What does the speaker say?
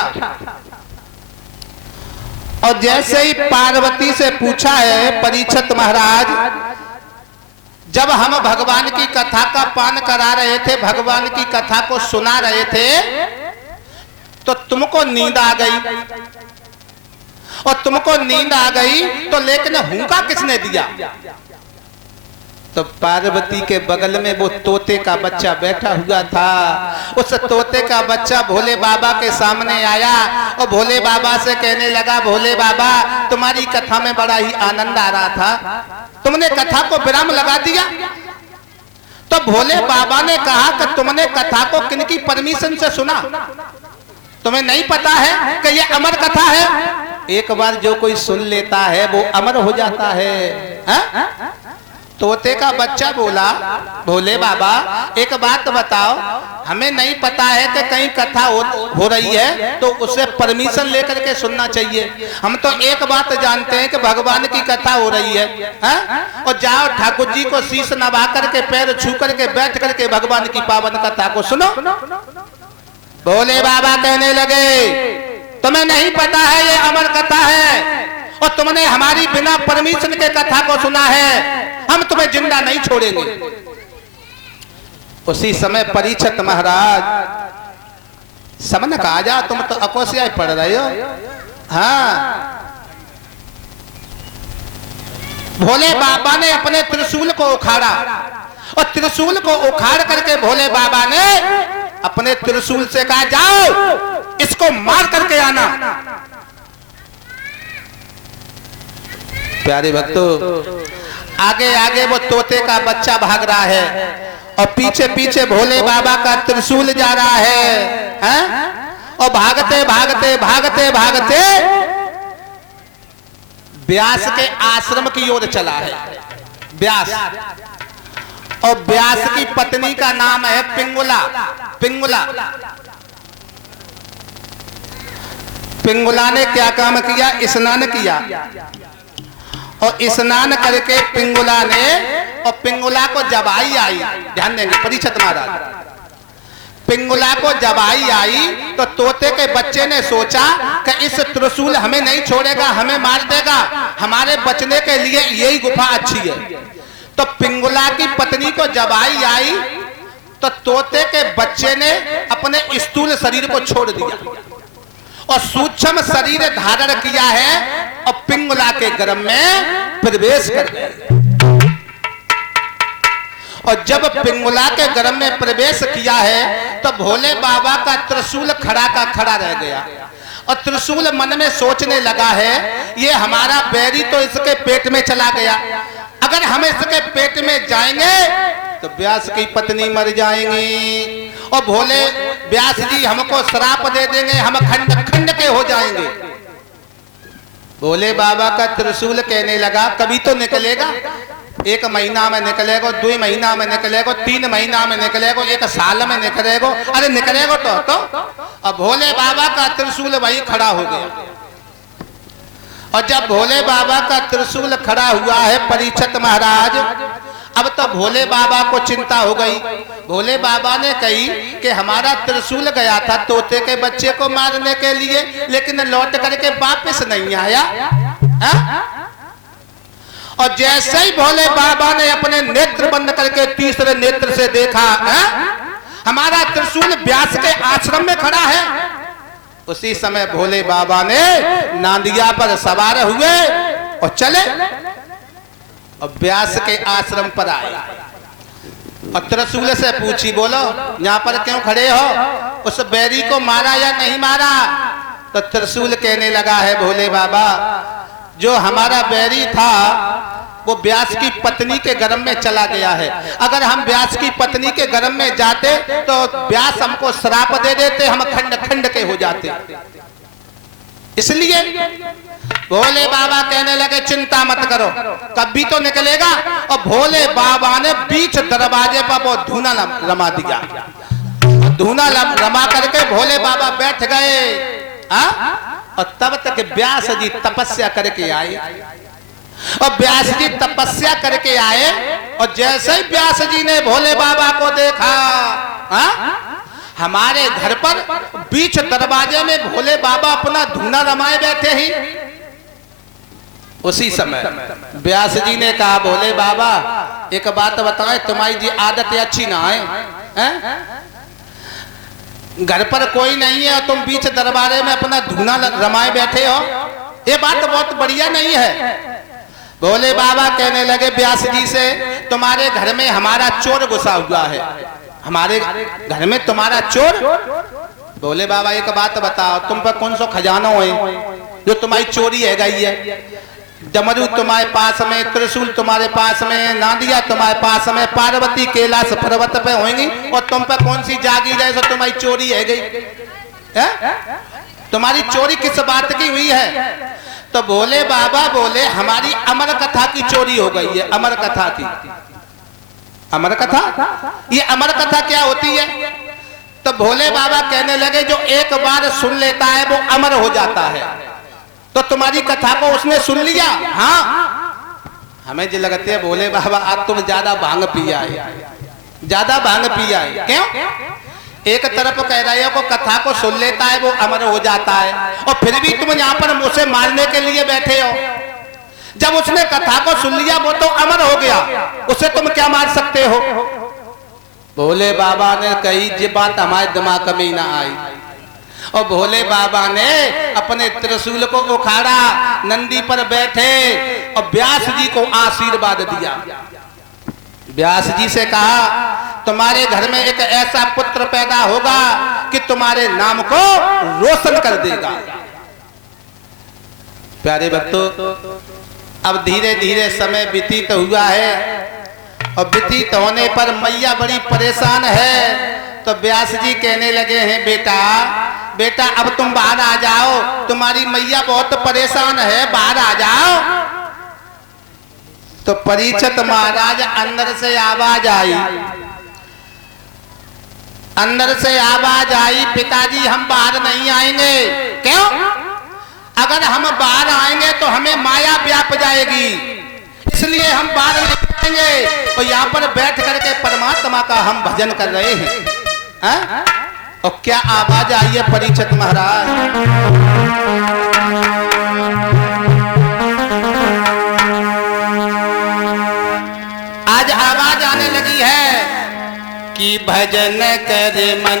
पूछा, और जैसे ही पार्वती से पूछा है परीक्षित महाराज, जब हम भगवान की कथा का पान करा रहे थे, भगवान की कथा को सुना रहे थे, तो तुमको नींद आ गई, और तुमको नींद आ गई तो लेकिन हुंका किसने दिया? तो पार्वती के बगल में वो तोते का बच्चा बैठा हुआ था। उस तोते का बच्चा भोले बाबा के सामने आया और भोले बाबा से कहने लगा, भोले बाबा तुम्हारी कथा में बड़ा ही आनंद आ रहा था, तुमने कथा को विराम लगा दिया। तो भोले बाबा ने कहा कि तुमने कथा को किनकी परमिशन से सुना? तुम्हें नहीं पता है कि यह अमर कथा है? एक बार जो कोई सुन लेता है वो अमर हो जाता है, हा? तोते का बच्चा बोला, भोले बाबा एक बात बताओ, हमें नहीं पता है कि कहीं कथा हो रही है तो उसे परमिशन लेकर के सुनना चाहिए। हम तो एक बात जानते हैं कि भगवान की कथा हो रही है, और जाओ ठाकुर जी को शीश नवा करके पैर छू करके बैठ करके भगवान की पावन कथा को सुनो। भोले बाबा कहने लगे, तुम्हें नहीं पता है ये अमर कथा है, और तुमने हमारी बिना परमिशन के कथा को सुना है, हम तुम्हें जिंदा नहीं छोड़ेंगे। उसी समय परीक्षित महाराज समन का आ जा, तुम तो अकोसिया पढ़ रहे हो। हाँ, भोले बाबा ने अपने त्रिशूल को उखाड़ा, और त्रिशूल को उखाड़ करके भोले बाबा ने अपने त्रिशूल से कहा, जाओ इसको मार करके आना। प्यारे भक्तों, आगे आगे वो तोते का बच्चा भाग रहा है, और पीछे पीछे भोले बाबा का त्रिशूल जा रहा है, और भागते भागते भागते भागते व्यास के आश्रम की ओर चला है। व्यास, और व्यास की पत्नी का नाम है पिंगुला। पिंगुला, पिंगुला ने क्या काम किया? स्नान किया, और स्नान करके पिंगुला ने, और पिंगुला को जबाई आई, ध्यान देंगे परीक्षित महाराज, पिंगुला को जबाई आई तो तोते के बच्चे ने सोचा कि इस त्रिशूल हमें नहीं छोड़ेगा, हमें मार देगा, हमारे बचने के लिए यही गुफा अच्छी है। तो पिंगुला की पत्नी को जबाई आई तो तोते के बच्चे ने अपने स्थूल शरीर को छोड़ दिया और सूक्ष्म शरीर धारण किया है, और पिंगुला के गर्भ में प्रवेश कर गए। और जब पिंगुला के गर्भ में प्रवेश किया है तो भोले बाबा का त्रिशूल खड़ा का खड़ा रह गया, और त्रिशूल मन में सोचने लगा है, ये हमारा बैरी तो इसके पेट में चला गया, अगर हम इसके पेट में जाएंगे तो व्यास की पत्नी मर जाएंगी, और भोले व्यास जी हमको श्राप दे देंगे, हम खंड खंड के हो जाएंगे। भोले बाबा का त्रिशूल कहने लगा, कभी तो निकलेगा, 1 महीना में निकलेगा, 2 महीना में निकलेगा, 3 महीना में निकलेगा, 1 साल में निकलेगा, अरे निकलेगा तो। अब भोले बाबा का त्रिशूल वही खड़ा हो गया। और जब भोले बाबा का त्रिशूल खड़ा हुआ है परीक्षित महाराज, अब तो भोले बाबा को चिंता हो गई। भोले बाबा ने कही कि हमारा त्रिशूल गया था तोते के बच्चे को मारने के लिए, लेकिन लौट करके वापस नहीं आया। और जैसे ही भोले बाबा ने अपने नेत्र बंद करके तीसरे नेत्र से देखा, हमारा त्रिशूल व्यास के आश्रम में खड़ा है, उसी समय भोले बाबा ने नांदिया पर सवार हुए और चले और व्यास के आश्रम पर आए और त्रिशूल से पूछी, बोलो यहाँ पर क्यों खड़े हो, उस बैरी को मारा या नहीं मारा? तो त्रिशूल कहने लगा है, भोले बाबा जो हमारा बैरी था वो व्यास की पत्नी के गर्भ में चला गया है, अगर हम व्यास की पत्नी के गर्भ में जाते तो व्यास हमको श्राप दे देते, हम खंड खंड के हो जाते। इसलिए भोले बाबा कहने लगे चिंता मत करो, कभी तो निकलेगा। और भोले बाबा ने बीच दरवाजे पर वो धूना रमा दिया, धूना रमा करके भोले बाबा बैठ गए। और तब तक व्यास जी तपस्या करके आए, और व्यास जी तपस्या करके आए, और जैसे ही व्यास जी ने भोले बाबा को देखा, हमारे घर पर बीच दरवाजे में भोले बाबा अपना धूना रमाए बैठे ही। उसी समय व्यास जी ने कहा, भोले बाबा एक बात बताएं, तुम्हारी जी आदत अच्छी ना है? घर पर कोई नहीं है और तुम बीच दरबारे में अपना धूना रमाए बैठे हो, ये बात बहुत बढ़िया नहीं है। भोले बाबा कहने लगे व्यास जी से, तुम्हारे घर में हमारा चोर घुसा हुआ है, हमारे घर में तुम्हारा चोर। भोले बाबा एक बात बताओ, तुम पर कौन सा खजाना है जो तुम्हारी चोरी है गई है? डमरू तुम्हारे पास में, त्रिशूल तुम्हारे पास में, नादिया तुम्हारे पास में, पार्वती कैलाश पर्वत पे होंगी, और तुम पे कौन सी जागीर है जो तुम्हारी चोरी है गई है? तुम्हारी चोरी किस बात की हुई है? तो भोले बाबा बोले, हमारी अमर कथा की चोरी हो गई है। अमर कथा की, अमर कथा, ये अमर कथा क्या होती है? तो भोले बाबा कहने लगे, जो एक बार सुन लेता है वो अमर हो जाता है। तो तुम्हारी कथा को उसने सुन लिया। हाँ, हमें जो लगते है भोले बाबा आज तुम ज्यादा भांग पिया है, ज्यादा भांग पिया है। क्यों? एक तरफ कह रहे हो को कथा को सुन लेता है वो अमर हो जाता है, और फिर भी तुम यहाँ पर मुझसे मारने के लिए बैठे हो। जब उसने कथा को सुन लिया वो तो अमर हो गया, उसे तुम क्या मार सकते हो? भोले बाबा ने कही, ये बात हमारे दिमाग में ना आई, और भोले बाबा ने अपने त्रिशूल को उखाड़ा, नंदी पर बैठे और व्यास जी को आशीर्वाद दिया। व्यास जी से कहा, तुम्हारे घर में एक ऐसा पुत्र पैदा होगा कि तुम्हारे नाम को रोशन कर देगा। प्यारे भक्तों, अब धीरे धीरे समय व्यतीत हुआ है, और व्यतीत होने पर मैया बड़ी परेशान है। तो व्यास जी कहने लगे हैं, बेटा बेटा अब तुम बाहर आ जाओ, तुम्हारी मैया बहुत परेशान है, बाहर आ जाओ। तो परीक्षित महाराज अंदर से आवाज आई, अंदर से आवाज आई, पिताजी हम बाहर नहीं आएंगे। क्यों? अगर हम बाहर आएंगे तो हमें माया व्याप जाएगी, इसलिए हम बाहर नहीं आएंगे। तो यहाँ पर बैठ करके परमात्मा का हम भजन कर रहे हैं। और क्या आवाज आई है परीक्षित महाराज? आज आवाज आने लगी है कि भजन कर मन